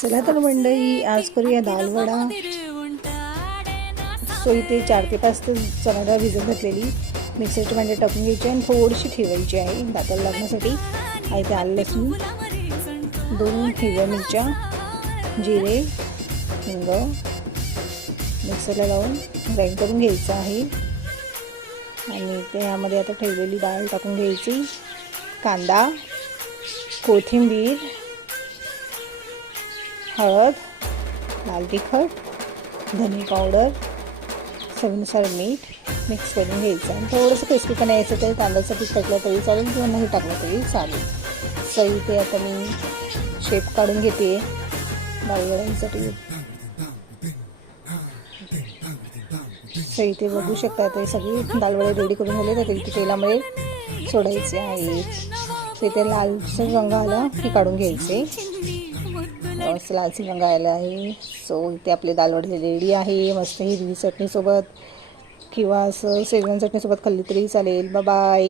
चला तर मंडळी, आज करूया दाल वडा. सो इथे 4 ते 5 तास चणा डाळ भिजत घातलेली मिक्सरच्या भांड्यात टाकून घ्यायची आणि थोडीशी ठेवायची आहे दाताला लागण्यासाठी. आहे ते आलं लसूण, 2 हिरव्या मिरच्या, जिरे, हिंग मिक्सरला लावून ग्राइंड करून घ्यायचं आहे. आणि ते यामध्ये आता ठेवलेली डाळ टाकून घ्यायची, कांदा, कोथिंबीर, हळद, लाल तिखट, धने पावडर, चवीनुसार मीठ मिक्स करून घ्यायचं. आणि थोडंसं क्रिस्पीपणा यायचं तर तांदळाचं पीठ टाकलं तरी चालेल किंवा नाही टाकलं तरी चालेल. सो इथे आता मी शेप काढून घेते डाळवड्यांसाठी. सो इथे बघू शकता ते सगळी डाळवडे रेडी करून झाले. तर इथे तेलामध्ये सोडायचे आहे. तिथे लालसर रंग आला की काढून घ्यायचे. लालसर रंग आला आहे. सो इथे आपले दालवडे रेडी आहे. मस्त हिरवी चटणीसोबत किंवा असं शेजवान चटणीसोबत खाल्ली तरी चालेल. Bye bye.